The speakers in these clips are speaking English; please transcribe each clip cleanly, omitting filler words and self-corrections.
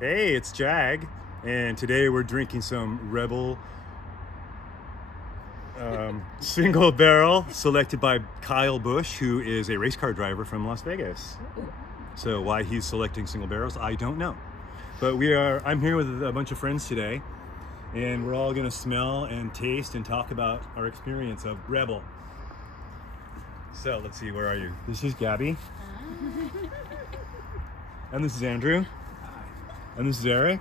Hey, it's Jag, and today we're drinking some Rebel single barrel selected by Kyle Busch, who is a race car driver from Las Vegas. So why he's selecting single barrels, I don't know. But I'm here with a bunch of friends today, and we're all gonna smell and taste and talk about our experience of Rebel. So let's see, where are you? This is Gabby. And this is Andrew. And this is Eric.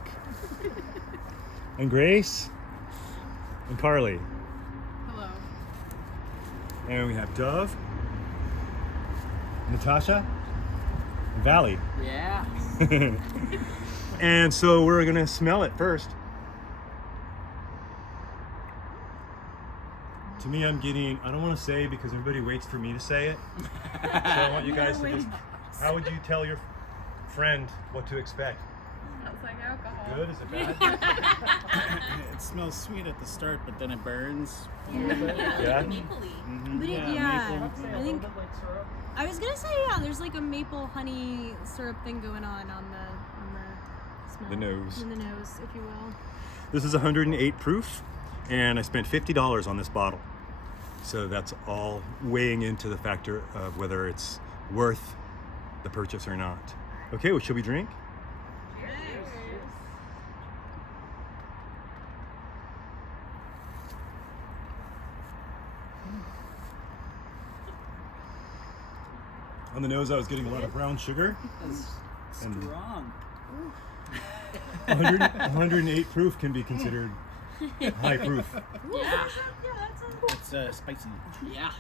And Grace. And Carly. Hello. And we have Dove. Natasha. And Valley. Yeah. And so we're gonna smell it first. To me, I'm getting, I don't want to say because everybody waits for me to say it. So I want you guys to just, how would you tell your friend what to expect? Smells like alcohol. Good? Is it bad? It smells sweet at the start, but then it burns a little bit. Yeah? Mhm. But maple. I think I was gonna say there's like a maple honey syrup thing going on the smell. The nose. In the nose, if you will. This is 108 proof, and I spent $50 on this bottle. So that's all weighing into the factor of whether it's worth the purchase or not. Okay, well, should we drink? On the nose, I was getting a lot of brown sugar. That's And- strong. 108 proof can be considered high proof. Yeah. That's It's spicy. Yeah.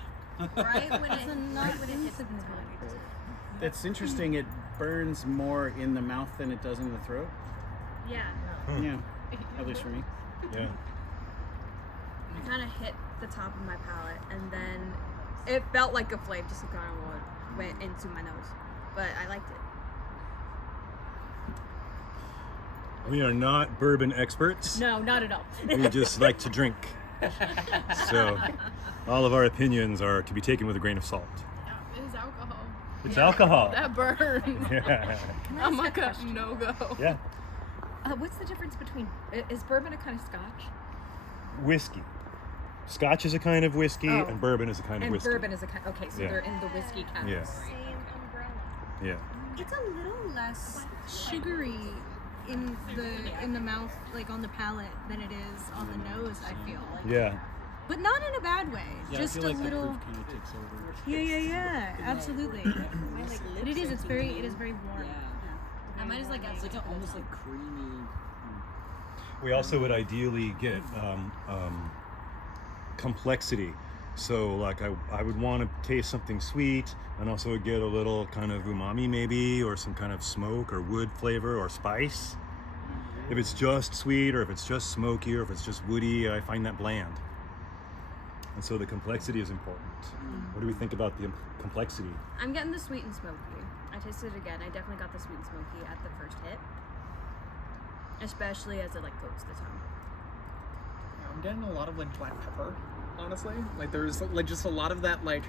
Right when a not when it hits the tongue. It's interesting. It burns more in the mouth than it does in the throat. Yeah. Yeah. At least for me. Yeah. It kind of hit the top of my palate, and then it felt like a flame just kind of went into my nose, but I liked it. We are not bourbon experts. No, not at all. We just like to drink. So all of our opinions are to be taken with a grain of salt. It is alcohol. It's alcohol. That burns. Yeah. I'm like a no-go. Yeah. What's the difference between, is bourbon a kind of scotch? Whiskey. Scotch is a kind of whiskey, Oh. and bourbon is a kind of And whiskey. bourbon is a kind, okay, so Yeah. they're in the whiskey category. Yeah. same umbrella. Yeah. It's a little less sugary in the mouth, like on the palate, than it is on the nose. I feel like. Yeah. But not in a bad way. Yeah, Just I feel a like little. the proof kind of takes over. Yeah, absolutely. But it is very warm. Mine is like almost like creamy. We also would ideally get complexity. So like I would want to taste something sweet and also get a little kind of umami maybe, or some kind of smoke or wood flavor or spice. If it's just sweet, or if it's just smoky, or if it's just woody, I find that bland. And so the complexity is important. What do we think about the complexity? I'm getting the sweet and smoky. I tasted it again. I definitely got the sweet and smoky at the first hit, especially as it like coats the tongue. I'm getting a lot of like black pepper, honestly. Like there's like just a lot of that like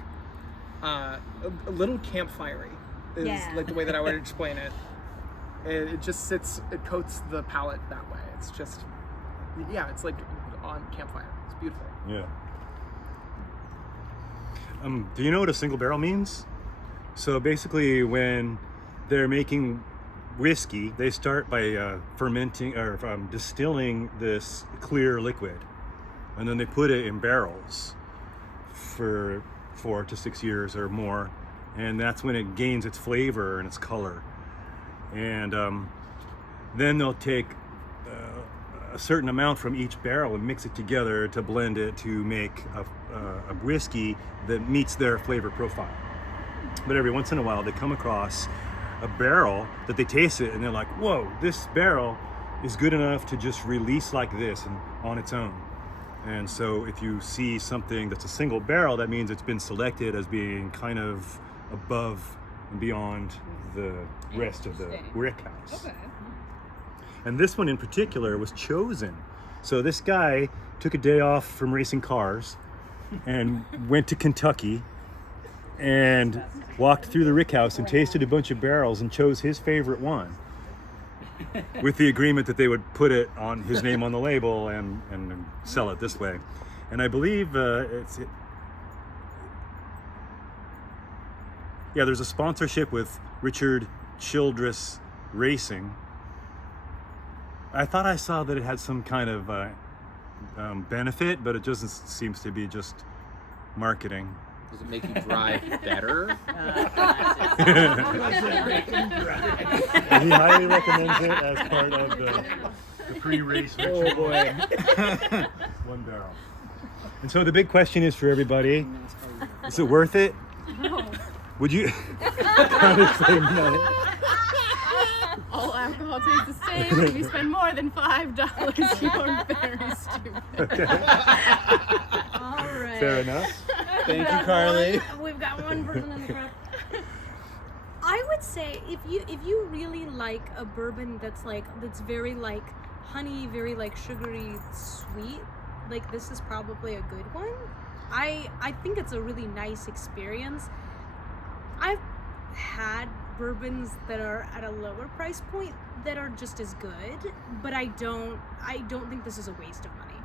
a little campfirey is Yeah. like the way that I would explain it. It just sits, it coats the palate that way. It's just, yeah, it's like on campfire. It's beautiful. Yeah. Do you know what a single barrel means? So basically, when they're making whiskey, they start by fermenting or distilling this clear liquid, and then they put it in barrels for 4 to 6 years or more, and that's when it gains its flavor and its color. And then they'll take a certain amount from each barrel and mix it together to blend it to make a whiskey that meets their flavor profile. But every once in a while they come across a barrel that they taste it and they're like, whoa, this barrel is good enough to just release like this and on its own. And so if you see something that's a single barrel, that means it's been selected as being kind of above and beyond the rest of the brick house. Okay. And this one in particular was chosen. So this guy took a day off from racing cars and went to Kentucky and walked through the rick house and tasted a bunch of barrels and chose his favorite one. with the agreement that they would put it on his name on the label and sell it this way. And I believe there's a sponsorship with Richard Childress Racing. I thought I saw that it had some kind of benefit, but it just seems to be just marketing. Does it make you drive better? And he highly recommends it as part of the pre-race ritual. Oh boy. One barrel. And so the big question is for everybody: is it worth it? Would you? Honestly, no. All alcohol tastes the same. If you spend more than $5, you're very stupid. Okay. All right. Fair enough. Thank you, Carly. We've got one person in the front. I would say if you really like a bourbon that's very like honey, very like sugary sweet, like this is probably a good one. I think it's a really nice experience. I've had bourbons that are at a lower price point that are just as good, but I don't think this is a waste of money.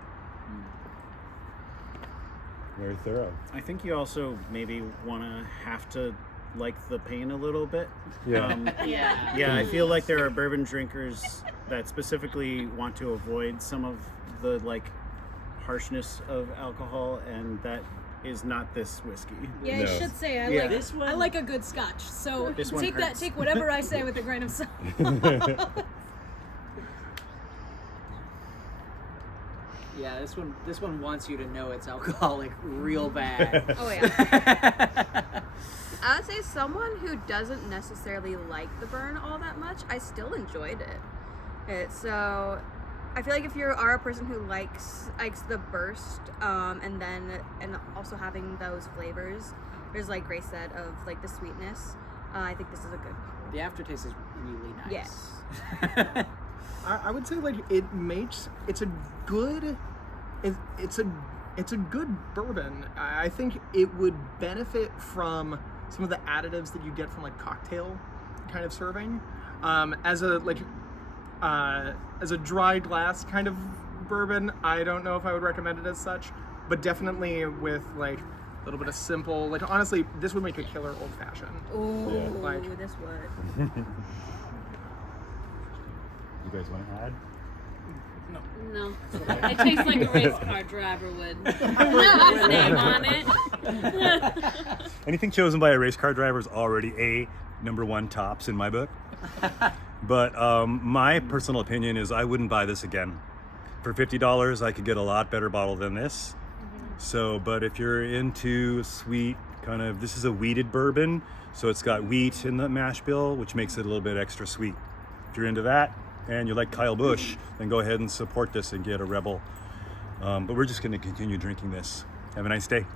Very thorough. I think you also maybe want to have to like the pain a little bit. Yeah. Yeah, I feel like there are bourbon drinkers that specifically want to avoid some of the like harshness of alcohol, and that is not this whiskey. Yeah, No. I should say Yeah. I like a good scotch. So This one hurts. take whatever I say with a grain of salt. Yeah, this one wants you to know it's alcoholic real bad. Oh yeah. I would say someone who doesn't necessarily like the burn all that much, I still enjoyed it. So I feel like if you are a person who likes the burst, and also having those flavors, there's like Grace said of like the sweetness, I think this is a good. The aftertaste is really nice. Yes. I would say like it's a good bourbon. I think it would benefit from some of the additives that you get from like cocktail kind of serving, as a dry glass kind of bourbon. I don't know if I would recommend it as such, but definitely with like a little bit of simple, like honestly this would make a killer old fashioned. Ooh, Like- this would. You guys want to add? No. It tastes like a race car driver would. With his name on it. Anything chosen by a race car driver is already a #1 tops in my book. But my personal opinion is I wouldn't buy this again. For $50, I could get a lot better bottle than this. So, but if you're into sweet this is a wheated bourbon, so it's got wheat in the mash bill, which makes it a little bit extra sweet. If you're into that and you like Kyle Busch, then go ahead and support this and get a Rebel. But we're just going to continue drinking this. Have a nice day.